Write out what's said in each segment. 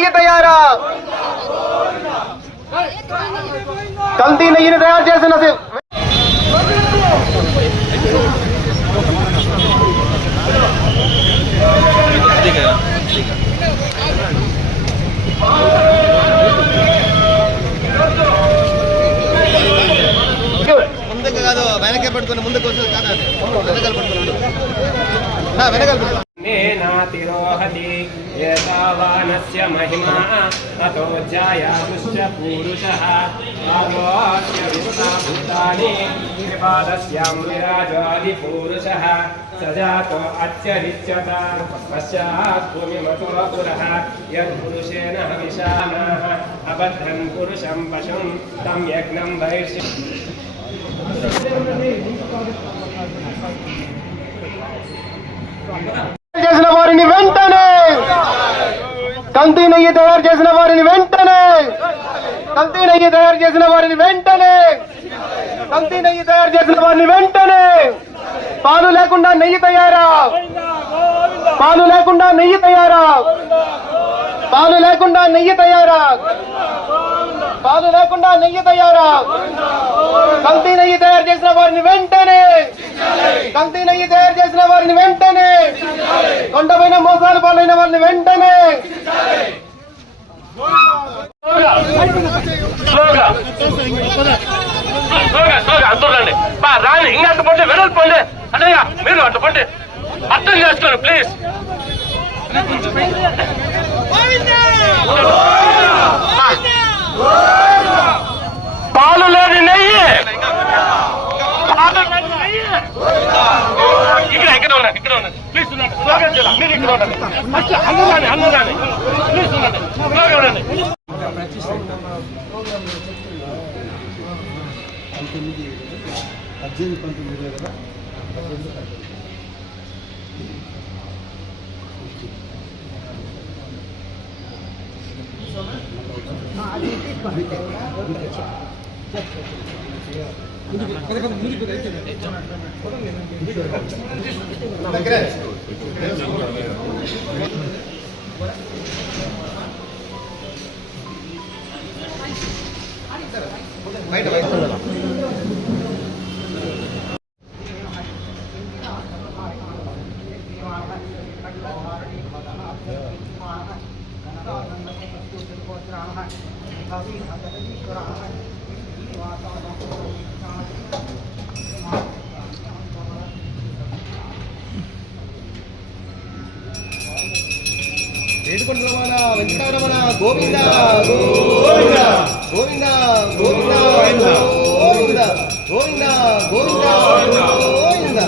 నెయ్యి తయారా? కల్తీ నెయ్యిని తయారు చేసిన ముందుకు కాదు, వెనకే పట్టుకుని ముందుకు వచ్చేది కాదు, వెనకాల పట్టుకున్నాడు, వెనకాల నేనాతిరోహతి ఏతావానస్య మహిమా తతో జాయాతుశ్చ పూరుషః ఆలోక్య విశ్వాభూతాని త్రిపాదస్యాం విరాజాది పూరుషః సజాతో అత్యరిచ్యత పశ్చాత్తుమిమతురపురః యద్పురుషేణ హవిషానాః అబద్ధం పురుషం పశుం తం యజ్ఞం వైశ్య చేసిన వారిని వెంటనే, కల్తీ నెయ్యి తయారు చేసిన వారిని వెంటనే, కల్తీ నెయ్యి తయారు చేసిన వారిని వెంటనే, కల్తీ నెయ్యి తయారు చేసిన వారిని వెంటనే. పాలు లేకుండా నెయ్యి తయారా? పాలు లేకుండా నెయ్యి తయారా? పాలు లేకుండా నెయ్యి తయారా? పాలు లేకుండా నెయ్యి తయారా? కల్తీ నెయ్యి తయారు చేసిన వారిని వెంటనే, కల్తీ నెయ్యి తయారు చేసిన వారిని వెంటనే, కొండపైన మోసాలు పాలైన వారిని వెంటనే. అంటున్నాండి రాని ఇంకా అట్టు పండి వెడల్పండి అన్నయ్య, మీరు అట్టు పండి అర్థం చేసుకోండి ప్లీజ్. పాలు లేని నెయ్యి, పాలు లేని నెయ్యి ఇక్కడ ఉండండి, ఇక్కడ ఉండండి ప్లీజ్, ఉండండి మీరు ఇక్కడ ఉండండి, ఫస్ట్ అన్ను రాని ప్లీజ్ ఉండండి, ఉండండి. ఏడుకొండరమణ వెంకటరమణ గోవింద గోవింద గోవింద గోవింద గోవింద గోవింద గోవింద గోవింద.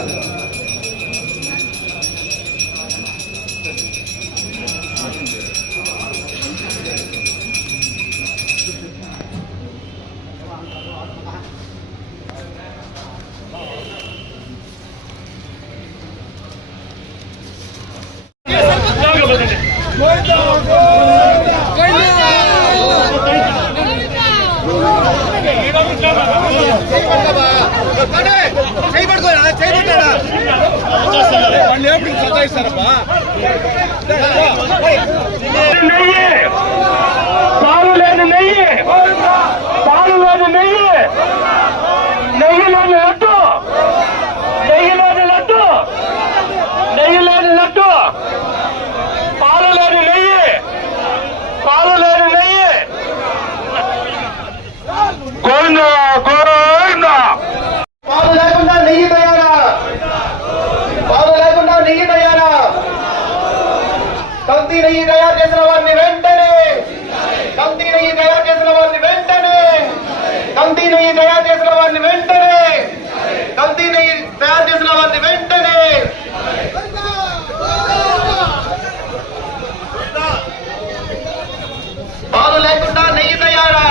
పాలు లేని నెయ్యి, పాలు లేని నెయ్యి, నెయ్యి లేని లడ్డు, నెయ్యి లేని లడ్డు, నెయ్యి లేని లడ్డు, పాలు లేని నెయ్యి, పాలు లేని నెయ్యి. గోవింద గోవింద. పాలు లేకుండా నెయ్యి తయారా? పాలు లేకుండా నెయ్యి తయారా? కల్తీ నెయ్యి తయారు చేసిన వారిని వెంటనే, కల్తీ నెయ్యి తయారు చేసిన వారిని వెంటనే, కల్తీ నెయ్యి తయారు చేసిన వారిని వెంటనే, కల్తీ నెయ్యి తయారు చేసిన వారిని వెంటనే. పాలు లేకుండా నెయ్యి తయారా?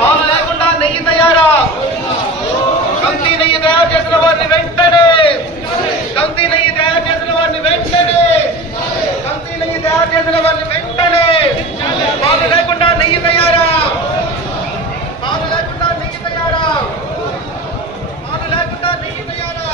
పాలు లేకుండా నెయ్యి తయారా? కల్తీ నెయ్యి తయారు చేసిన వారిని వెంటనే, కల్తీ నెయ్యి తయారు చేసిన వారిని వెంటనే, కల్తీ నెయ్యి తయారు చేసిన వారిని వెంటనే. పాలు లేకుండా నెయ్యి తయారా? పాలు లేకుండా నెయ్యి తయారా? పాలు లేకుండా నెయ్యి తయారా?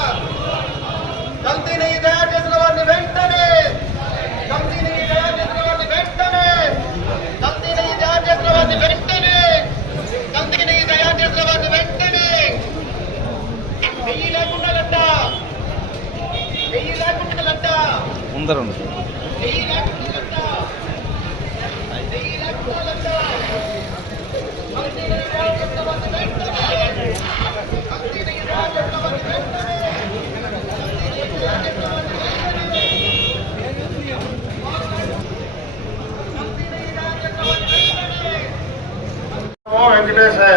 వెంకటేశయ్య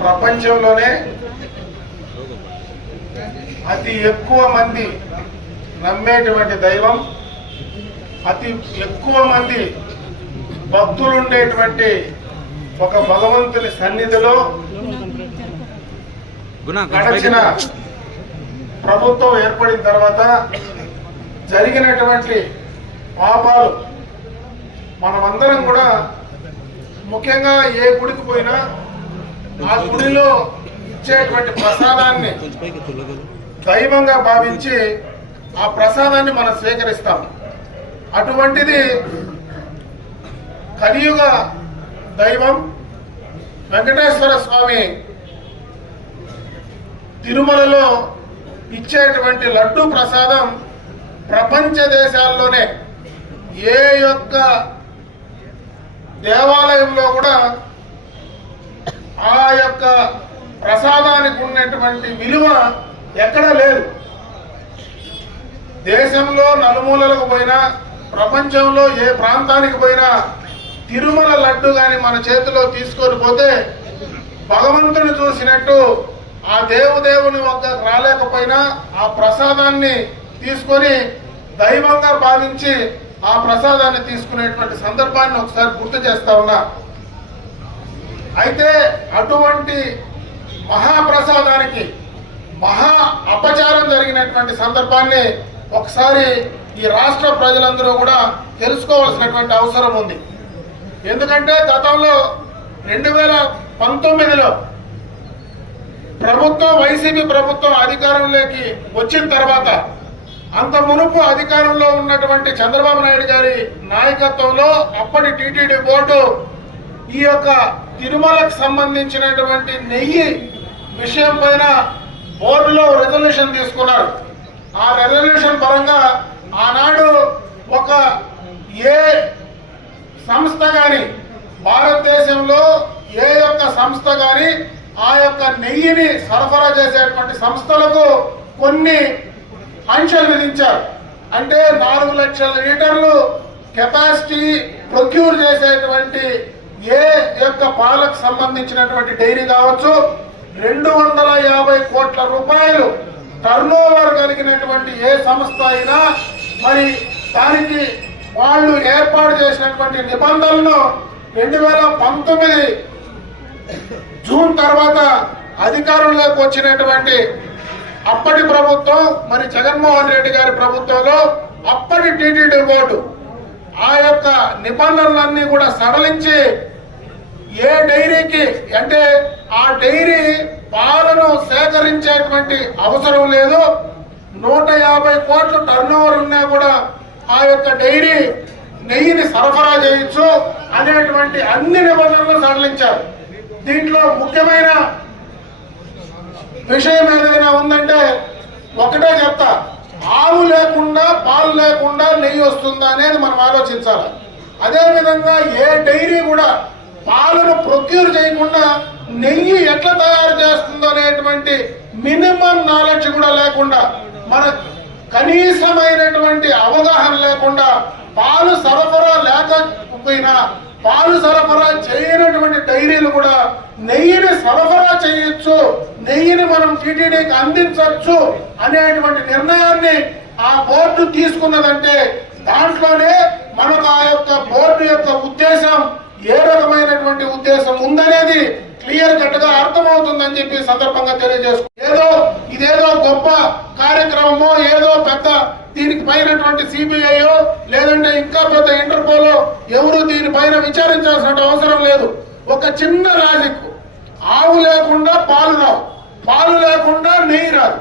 ప్రపంచంలోనే అతి ఎక్కువ మంది నమ్మేటువంటి దైవం, అతి ఎక్కువ మంది భక్తులు ఉండేటువంటి ఒక భగవంతుని సన్నిధిలో గడచిన ప్రభుత్వం ఏర్పడిన తర్వాత జరిగినటువంటి పాపాలు మనమందరం కూడా ముఖ్యంగా ఏ గుడికి పోయినా ఆ గుడిలో ఇచ్చేటువంటి ప్రసాదాన్ని దైవంగా భావించి ఆ ప్రసాదాన్ని మనం స్వీకరిస్తాం. అటువంటిది కలియుగ దైవం వెంకటేశ్వర స్వామి తిరుమలలో ఇచ్చేటువంటి లడ్డూ ప్రసాదం ప్రపంచ దేశాల్లోనే ఏ యొక్క దేవాలయంలో కూడా ఆ యొక్క ప్రసాదానికి ఉన్నటువంటి విలువ ఎక్కడా లేదు. దేశంలో నలుమూలలకు పోయినా, ప్రపంచంలో ఏ ప్రాంతానికి పోయినా తిరుమల లడ్డు కానీ మన చేతిలో తీసుకొని పోతే భగవంతుని చూసినట్టు ఆ దేవుని వద్ద రాలేకపోయినా ఆ ప్రసాదాన్ని తీసుకొని దైవంగా భావించి ఆ ప్రసాదాన్ని తీసుకునేటువంటి సందర్భాన్ని ఒకసారి గుర్తు చేస్తా ఉన్నా. అయితే అటువంటి మహాప్రసాదానికి మహా అపచారం జరిగినటువంటి సందర్భాన్ని ఒకసారి ఈ రాష్ట్ర ప్రజలందరూ కూడా తెలుసుకోవాల్సినటువంటి అవసరం ఉంది. ఎందుకంటే గతంలో 2019లో ప్రభుత్వం, వైసీపీ ప్రభుత్వం అధికారంలోకి వచ్చిన తర్వాత అంత మునుపు అధికారంలో ఉన్నటువంటి చంద్రబాబు నాయుడు గారి నాయకత్వంలో అప్పటి టీటీడీ బోర్డు ఈ యొక్క తిరుమలకు సంబంధించినటువంటి నెయ్యి విషయం పైన బోర్డులో రెజల్యూషన్ తీసుకున్నారు. ఆ రెజల్యూషన్ పరంగా ఆనాడు ఒక ఏ సంస్థ కానీ, భారతదేశంలో ఏ యొక్క సంస్థ కానీ ఆ యొక్క నెయ్యిని సరఫరా చేసేటువంటి సంస్థలకు కొన్ని ఆంక్షలు విధించారు. అంటే 4 లక్షల లీటర్లు కెపాసిటీ ప్రొక్యూర్ చేసేటువంటి ఏ యొక్క పాలకు సంబంధించినటువంటి డైరీ కావచ్చు, 250 కోట్ల రూపాయలు టర్నోవర్ కలిగినటువంటి ఏ సంస్థ అయినా మరి దానికి వాళ్ళు ఏర్పాటు చేసినటువంటి నిబంధనలను 2019 జూన్ తర్వాత అధికారంలోకి వచ్చినటువంటి అప్పటి ప్రభుత్వం, మరి జగన్మోహన్ రెడ్డి గారి ప్రభుత్వంలో అప్పటి టీటీడీ బోర్డు ఆ యొక్క నిబంధనలన్నీ కూడా సడలించి ఏ డైరీకి, అంటే ఆ డైరీ పాలను సేకరించేటువంటి అవసరం లేదు, 150 కోట్ల టర్నోవర్ ఉన్నా కూడా ఆ యొక్క డైరీ నెయ్యిని సరఫరా చేయొచ్చు అనేటువంటి అన్ని నిబంధనలు సడలించారు. దీంట్లో ముఖ్యమైన విషయం ఏదైనా ఉందంటే ఒకటే చెప్తా, ఆవు లేకుండా పాలు లేకుండా నెయ్యి వస్తుందా అనేది మనం ఆలోచించాలి. అదేవిధంగా ఏ డైరీ కూడా పాలను ప్రొక్యూర్ చేయకుండా నెయ్యి ఎట్లా తయారు చేస్తుందో అనేటువంటి మినిమం నాలెడ్జ్ కూడా లేకుండా, మన కనీసమైనటువంటి అవగాహన లేకుండా పాలు సరఫరా లేకపోయినా, పాలు సరఫరా చేయనటువంటి డైరీలు కూడా నెయ్యిని సరఫరా చేయొచ్చు, నెయ్యిని మనం టీటీడీకి అందించవచ్చు అనేటువంటి నిర్ణయాన్ని ఆ బోర్డు తీసుకున్నదంటే దాంట్లోనే మనకు ఆ యొక్క బోర్డు యొక్క ఉద్దేశం, ఏ రకమైనటువంటి ఉద్దేశం ఉందనేది క్లియర్ కట్ గా అర్థమవుతుందని చెప్పి సందర్భంగా తెలియజేసుకు, ఇదేదో గొప్ప కార్యక్రమమో, ఏదో పెద్ద దీనికి పైనటువంటి సిబిఐయో లేదంటే ఇంకా పెద్ద ఇంటర్పోలో ఎవరు దీనిపైన విచారించాల్సిన అవసరం లేదు. ఒక చిన్న లాజిక్, ఆవు లేకుండా పాలు రావు, పాలు లేకుండా నెయ్యి రాదు.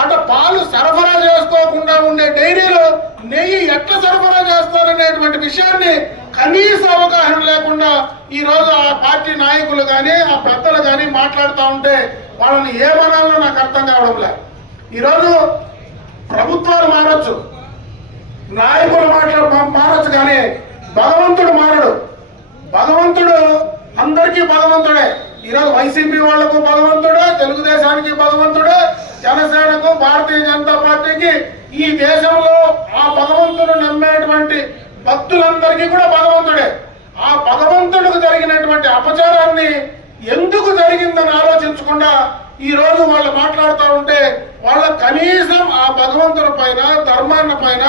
అటు పాలు సరఫరా చేసుకోకుండా ఉండే డైరీలో నెయ్యి ఎట్లా సరఫరా చేస్తారనేటువంటి విషయాన్ని కనీస అవగాహన లేకుండా ఈ రోజు ఆ పార్టీ నాయకులు కానీ, ఆ పెద్దలు కానీ మాట్లాడుతూ ఉంటే వాళ్ళని ఏమనాలో నాకు అర్థం కావడం లేదు. ఈరోజు ప్రభుత్వాలు మారచ్చు, నాయకులు మారచ్చు, కానీ భగవంతుడు మారడు. భగవంతుడు అందరికీ భగవంతుడే. ఈరోజు వైసీపీ వాళ్లకు భగవంతుడే, తెలుగుదేశానికి భగవంతుడే, జనసేనకు, భారతీయ జనతా పార్టీకి, ఈ దేశంలో ఆ భగవంతుడు నమ్మేటువంటి భక్తులందరికీ కూడా భగవంతుడే. ఆ భగవంతుడికి జరిగినటువంటి అపచారాన్ని ఎందుకు జరిగిందని ఆలోచించకుండా ఈ రోజు వాళ్ళు మాట్లాడుతూ ఉంటే వాళ్ళ కనీసం ఆ భగవంతుడి పైన ధర్మాన్ని పైన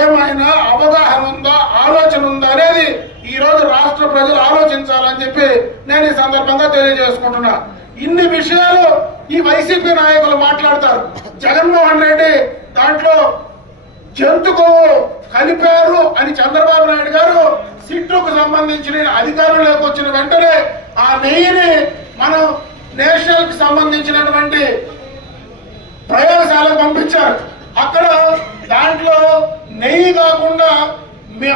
ఏమైనా అవగాహన ఉందా, ఆలోచన ఉందా అనేది ఈ రోజు రాష్ట్ర ప్రజలు ఆలోచించాలని చెప్పి నేను ఈ సందర్భంగా తెలియజేసుకుంటున్నా. ఇన్ని విషయాలు ఈ వైసీపీ నాయకులు మాట్లాడతారు. జగన్మోహన్ రెడ్డి దాంట్లో జంతు కొవ్వు కలిపారు అని చంద్రబాబు నాయుడు గారు సిట్టుకు సంబంధించిన అధికారంలోకి వచ్చిన వెంటనే ఆ నెయ్యిని మనం నేషనల్ కి సంబంధించినటువంటి ప్రయోగశాలకు పంపించారు. అక్కడ దాంట్లో నెయ్యి కాకుండా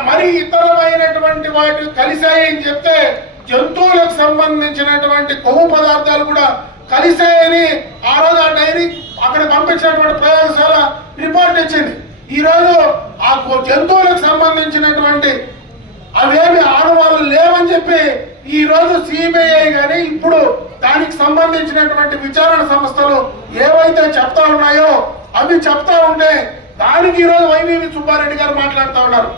మరి ఇతరమైనటువంటి వాటి కలిశాయి అని చెప్తే జంతువులకు సంబంధించినటువంటి కొవ్వు పదార్థాలు కూడా కలిశాయని ఆ రోజు ఆ డైరీ అక్కడ పంపించినటువంటి ప్రయోగశాల రిపోర్ట్ ఇచ్చింది. ఈ రోజు ఆ జంతువులకు సంబంధించినటువంటి అవేమి ఆనవాళ్ళు లేవని చెప్పి ఈ రోజు సిబిఐ గాని ఇప్పుడు దానికి సంబంధించినటువంటి విచారణ సంస్థలు ఏవైతే చెప్తా ఉన్నాయో అవి చెప్తా ఉంటే దానికి ఈ రోజు వైవి సుబ్బారెడ్డి గారు మాట్లాడుతూ ఉన్నారు.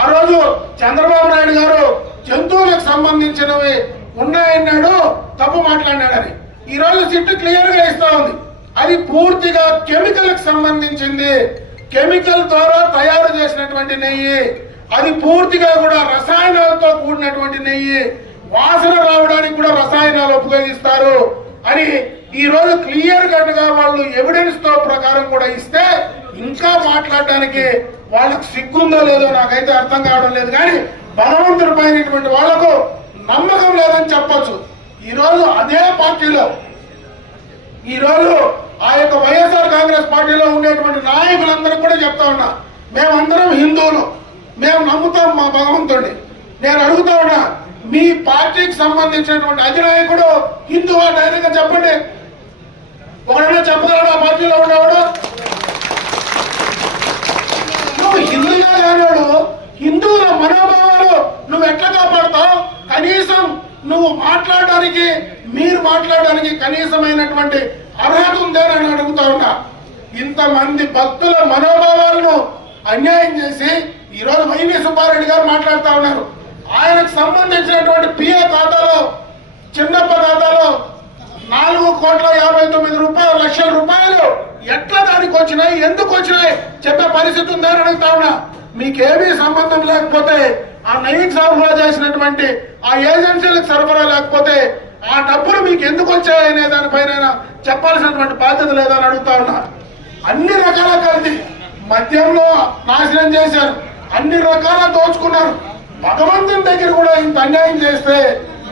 ఆ రోజు చంద్రబాబు నాయుడు గారు జంతువులకు సంబంధించినవి ఉన్నాయన్నాడు, తప్పు మాట్లాడినాడని. ఈ రోజు సిట్టు క్లియర్ గా ఇస్తా ఉంది. అది పూర్తిగా కెమికల్ కి సంబంధించింది. కెమికల్ ద్వారా తయారు చేసినటువంటి నెయ్యి, అది పూర్తిగా కూడా రసాయనాలతో కూడినటువంటి నెయ్యి, వాసన రావడానికి కూడా రసాయనాలు ఉపయోగిస్తారు అని ఈ రోజు క్లియర్ కట్ గా వాళ్ళు ఎవిడెన్స్ తో ప్రకారం కూడా ఇస్తే ఇంకా మాట్లాడడానికి వాళ్ళకి సిగ్గుందో లేదో నాకైతే అర్థం కావడం లేదు. కానీ భగవంతుడి పైనటువంటి వాళ్లకు నమ్మకం లేదని చెప్పొచ్చు. ఈ రోజు అదే పార్టీలో ఈ రోజు ఆ యొక్క వైఎస్ఆర్ కాంగ్రెస్ పార్టీలో ఉండేటువంటి నాయకులందరూ కూడా చెప్తా ఉన్నా, మేమందరం హిందువులు, మేము నమ్ముతాం మా భగవంతుడిని. నేను అడుగుతా ఉన్నా, మీ పార్టీకి సంబంధించినటువంటి అధినాయకుడు హిందువా? డైరెక్ట్ గా చెప్పండి. ఒకడైనా చెప్పగలడు ఆ పార్టీలో ఉండేవాడు? నువ్వు హిందువుగా కానివాడు, హిందువుల మనోభావాలు నువ్వు ఎట్లా కాపాడుతావు? కనీసం నువ్వు మాట్లాడడానికి, మీరు మాట్లాడడానికి కనీసమైనటువంటి అర్హత ఉందేనని అడుగుతా ఉన్నా. ఇంతమంది భక్తుల మనోభావాలను అన్యాయం చేసి ఈ రోజు వైవి సుబ్బారెడ్డి గారు మాట్లాడుతూ ఉన్నారు. ఆయనకు సంబంధించినటువంటి పిఏ ఖాతాలో, చిన్నప్ప ఖాతాలో 4,59,00,000 రూపాయలు ఎట్లా దానికి వచ్చినాయి, ఎందుకు వచ్చినాయి చెప్పే పరిస్థితి ఉందని అడుగుతా ఉన్నా. మీకేమీ సంబంధం లేకపోతే, ఆ నెయ్యికి సరఫరా చేసినటువంటి ఆ ఏజెన్సీలకు సరఫరా లేకపోతే ఆ డబ్బులు మీకు ఎందుకు వచ్చాయనే దానిపైన చెప్పాల్సినటువంటి బాధ్యత లేదని అడుగుతా ఉన్నా. అన్ని రకాల కల్తీ మద్యంలో నాశనం చేశారు, అన్ని రకాల దోచుకున్నారు. భగవంతుని దగ్గర కూడా ఇంత అన్యాయం చేస్తే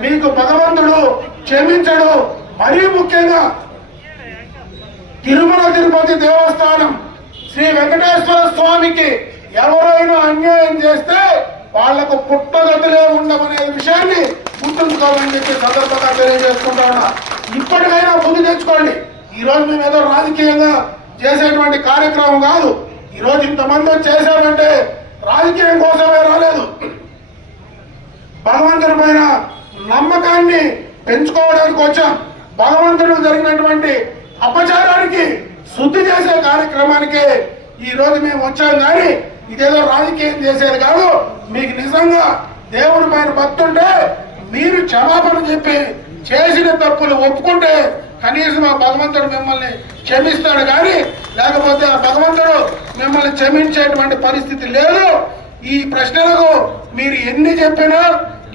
మీకు భగవంతుడు క్షమించడు. మరీ ముఖ్యంగా తిరుమల తిరుపతి దేవస్థానం శ్రీ వెంకటేశ్వర స్వామికి ఎవరైనా అన్యాయం చేస్తే వాళ్లకు పుట్టగతులే ఉండమనే విషయాన్ని గుర్తుంచుకోవాలని చెప్పి సందర్భంగా తెలియజేసుకుంటా ఉన్నా. ఇప్పటికైనా బుద్ధి తెచ్చుకోండి. ఈ రోజు మేము ఏదో రాజకీయంగా చేసేటువంటి కార్యక్రమం కాదు. ఈ రోజు ఇంతమంది చేశారంటే రాజకీయం కోసమే రాలేదు. భగవంతుడి పైన నమ్మకాన్ని పెంచుకోవడానికి వచ్చాం. భగవంతుడికి జరిగినటువంటి అపచారానికి శుద్ధి చేసే కార్యక్రమానికి ఈ రోజు మేము వచ్చాం. కానీ ఇదేదో రాజకీయం చేసేది కాదు. మీకు నిజంగా దేవుడి పైన భక్తుంటే మీరు క్షమాపణ చెప్పి చేసిన తప్పులు ఒప్పుకుంటే కనీసం ఆ భగవంతుడు మిమ్మల్ని క్షమిస్తాడు. కానీ లేకపోతే ఆ భగవంతుడు మిమ్మల్ని క్షమించేటువంటి పరిస్థితి లేదు. ఈ ప్రశ్నలకు మీరు ఎన్ని చెప్పినా,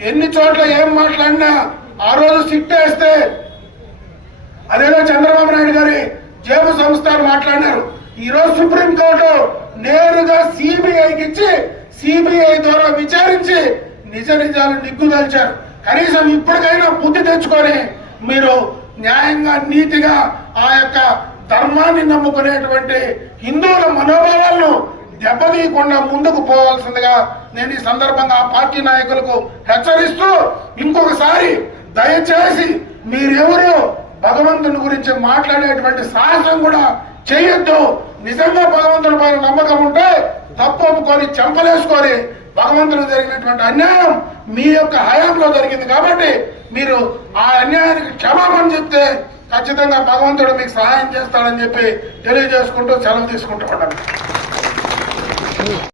ఎన్ని చోట్ల ఏం మాట్లాడినా ఆ రోజు సిట్టేస్తే అదేదో చంద్రబాబు నాయుడు గారి జేబు సంస్థ మాట్లాడినారు. ఈ రోజు సుప్రీంకోర్టు నేరుగా సిబిఐకి ఇచ్చి సిబిఐ ద్వారా విచారించి నిజ నిజాలు నిగ్గుదల్చారు. కనీసం ఇప్పటికైనా బుద్ధి తెచ్చుకొని మీరు న్యాయంగా, నీతిగా ఆ యొక్క ధర్మాన్ని నమ్ముకునేటువంటి హిందువుల మనోభావాలను దెబ్బతీయకుండా ముందుకు పోవాల్సిందిగా నేను ఈ సందర్భంగా ఆ పార్టీ నాయకులకు హెచ్చరిస్తూ, ఇంకొకసారి దయచేసి మీరెవరు భగవంతుని గురించి మాట్లాడేటువంటి సాహసం కూడా చేయొద్దు. నిజంగా భగవంతుని పైన నమ్మకం ఉంటే తప్పు ఒప్పుకొని చెంపలేసుకొని, భగవంతుడు జరిగినటువంటి అన్యాయం మీ యొక్క హయాంలో జరిగింది కాబట్టి మీరు ఆ అన్యాయానికి క్షమాపణ చెప్తే ఖచ్చితంగా భగవంతుడు మీకు సహాయం చేస్తాడని చెప్పి తెలియజేసుకుంటూ సెలవు తీసుకుంటూ ఉన్నాను.